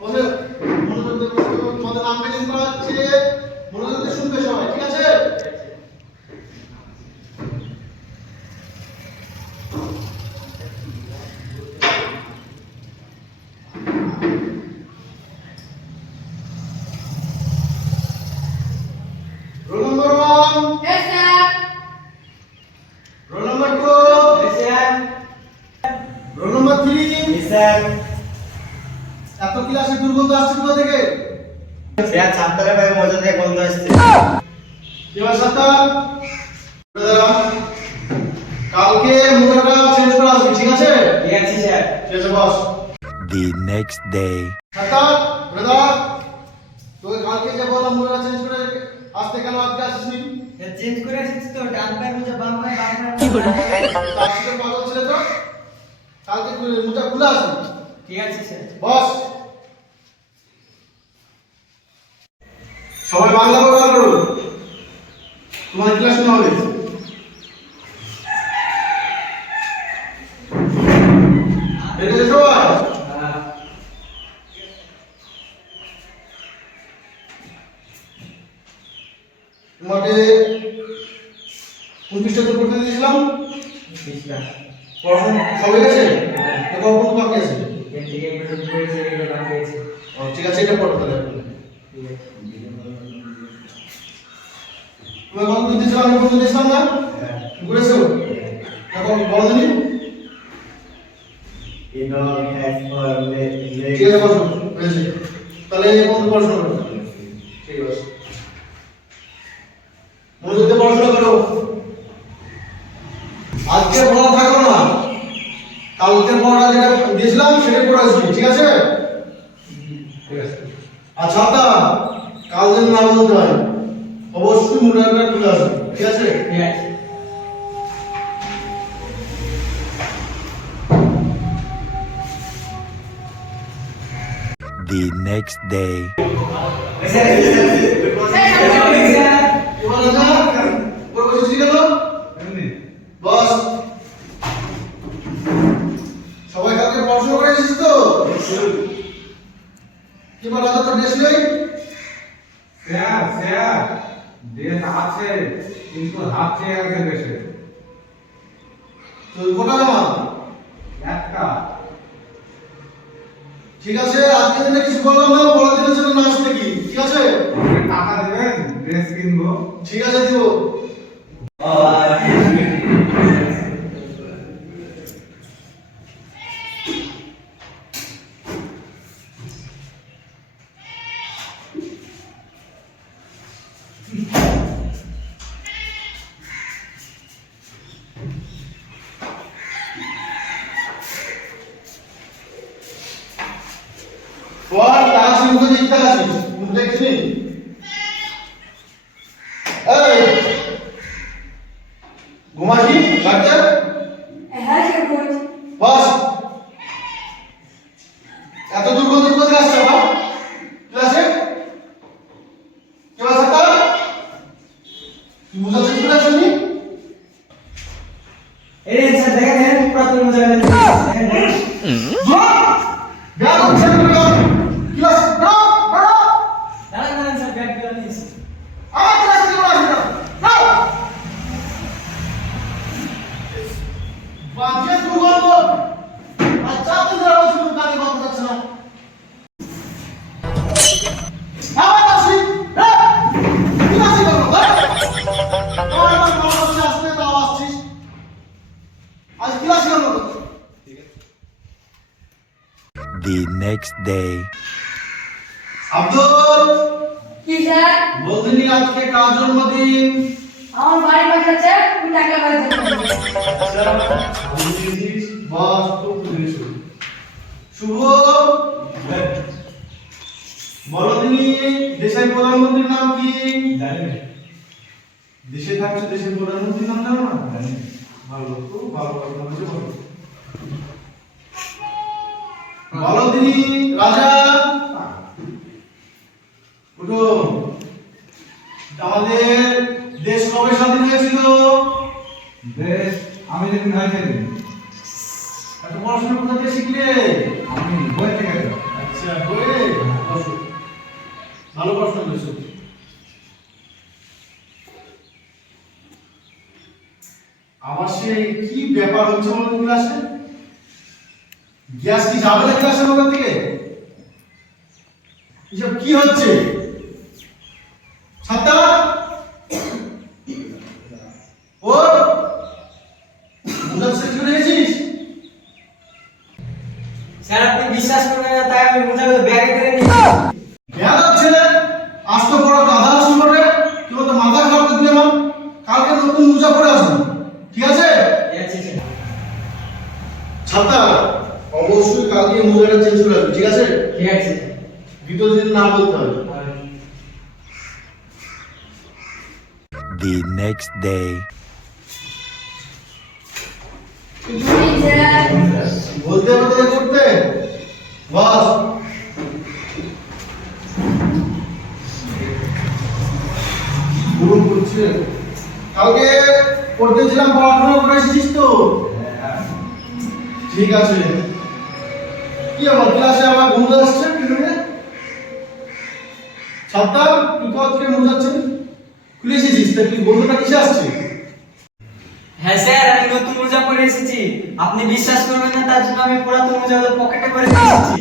বসে মনোযোগ দিয়ে বসো। তোমাদের নাম মেনশন করা হচ্ছে, মনোযোগ দিয়ে শুনবে সবাই, ঠিক আছে? Roll number 1, Yes, sir. Roll number 2, Yes, sir. Roll number 3। Yes, sir. এত ক্লাসে দুর্গন্ধ আসছে কোথা থেকে? স্যার ছাত্ররা ভাই মজা থেকে গন্ধ আসছে। এবার সাতার কালকে মুখটা চেঞ্জ করা আসবে, ঠিক আছে? ঠিক আছে স্যার। ঠিক আছে বস। The next day. সাতার ব্রাদা, তোকে কালকে যে বললাম মুখটা চেঞ্জ করে আসতে, কেন আজকে আসিসনি? চেঞ্জ করে আসছিস তো ডান পায়ে মুজা বাম পায়ে কি বলে? তার সাথে পাগল ছিল তো, কালকে মুখটা খুলে আসবি। ঠিক আছে স্যার। বস, সবাই বাংলা ব্যবহার করো, তোমার ক্লাস নেওয়া হবে। এটা সবাই তোমাকে 29টা তো পড়তে দিয়েছিলাম, বিশটা। পড়াশোনা সবাই গেছে? তো কখন বাকি আছে? এর থেকে একটু করেছে এগুলো বাকি আছে। ও ঠিক আছে, এটা পড়ো তাহলে। ঠিক আছে। তুমি কখন দিয়েছিলাম, আমি কখন দিয়েছিলাম না? ঘুরেছো? এখন বলো দিনি। ঠিক আছে বসো, বুঝেছি। তাহলে এই বন্ধু পড়াশোনা করো। ঠিক আছে, মনোযোগ দিয়ে পড়াশোনা করো। আজকে পড়া থাকো না, কালকে পড়া যেটা দিয়েছিলাম সেটা পড়ে আসবি, ঠিক আছে? ঠিক আছে। আচ্ছা তা কাল যেন না বলতে হয়, অবশ্যই মুখটা খুলে আসবে, ঠিক আছে? ঠিক আছে। The next day. স্যার এবার রাজা ওর বসেছি কেন? বস, সবাই কালকে পড়াশোনা করে এসেছিস তো? কি বল রাজা, তোর ড্রেস নেই? স্যার দেশ আছে কিন্তু হাত চেয়ে আছে দেশে তোর গোটা জামা? একটা ঠিক আছে, আজকে দিনে কিছু বললাম না, পরের দিনের জন্য না আসতে কি, ঠিক আছে? আমাকে টাকা দেবেন ড্রেস কিনবো ঠিক আছে, দিব। পর তারা মুখে দেখতে আসিস, মুখ দেখছিনি? এই ঘুমাসি বাড়িতে? হ্যাঁ, sir, good. বস, এত দুর্গন্ধ কোথা আসছে বাবা ক্লাসে? কেউ আছে তার? তুই বুঝাতে কি আসনি? এই স্যার দেখেন প্রথম মজা দেখেন। ব্যাগ হচ্ছে না ক্লাস ব্রো ব্রো দাঁড়ান স্যার ব্যাগ গুলো নিয়েছি। আমার ক্লাস কি করে আসবে? ব্রো বাজে দুর্গন্ধ, আচ্ছা তো যারা শুধু কানে কথা যাচ্ছে না। আবার আসি কি আসি করো আমার মনে আসবে তো আসছিস আজ ক্লাস কেন? The next day. আব্দুল কি, sir? বলদিনি আজকে কার জন্মদিন? আমার বাড়ি বাজাচ্ছে, তুমি টাকা বাজাচ্ছে। বাস তো বুঝেছ। শুভ বলো দিনি দেশের প্রধানমন্ত্রীর নাম কি? জানেন দেশে থাকছো, দেশের প্রধানমন্ত্রীর নাম জানো না? ভালো, খুব ভালো কথা বলেছো, বলো। বলো দিনি রাজা উঠো। আমাদের দেশ কবে স্বাধীন হয়েছিল? দেশ আমি যেদিন হয়েছে এত পড়াশোনা কোথা থেকে শিখলে? আমি বই থেকে। আচ্ছা, বইয়ে? বসো। ভালো প্রশ্ন করেছো। আবার সে কি ব্যাপার হচ্ছে বলুন ক্লাসে? গ্যাস কি যাবে না ক্লাসের মধ্যে থেকে? এসব কি হচ্ছে? ছাতা ও মোজা সেট করে এসেছিস? স্যার আপনি বিশ্বাস করবেন না তাই আমি মোজাগুলো ব্যাগে করে নিয়েছি। বেয়াদব ছেলে, আজ তো বড় গাধা আসুন করে তুই তো মাথা খারাপ করে দিলাম। কালকে নতুন মোজা পরে আসবি, ঠিক আছে? ঠিক আছে স্যার। ছাতা অবশ্যই কালকে মোজাটা চেঞ্জ করে আসবি, ঠিক আছে? ঠিক আছে দ্বিতীয় দিন না বলতে হবে। Sir. The next day. Good morning, sir. বলতে হবে তোদের করতে বস। গুরু করছে কালকে পড়তেছিলাম, পড়াশোনা করে এসেছিস তো? ঠিক আছে। কি আমার ক্লাসে আমার বন্ধু আসছে পিছনে? ছাতা তুই তো আজকে মোজাচ্ছেন খুলে এসেছিস, তা তুই বন্ধুটা কিসে আসছে? হ্যাঁ স্যার আমি নতুন মোজা পরে এসেছি। আপনি বিশ্বাস করবেন না তার জন্য আমি পুরাতন মোজাগুলো পকেটে করে নিয়ে এসেছি।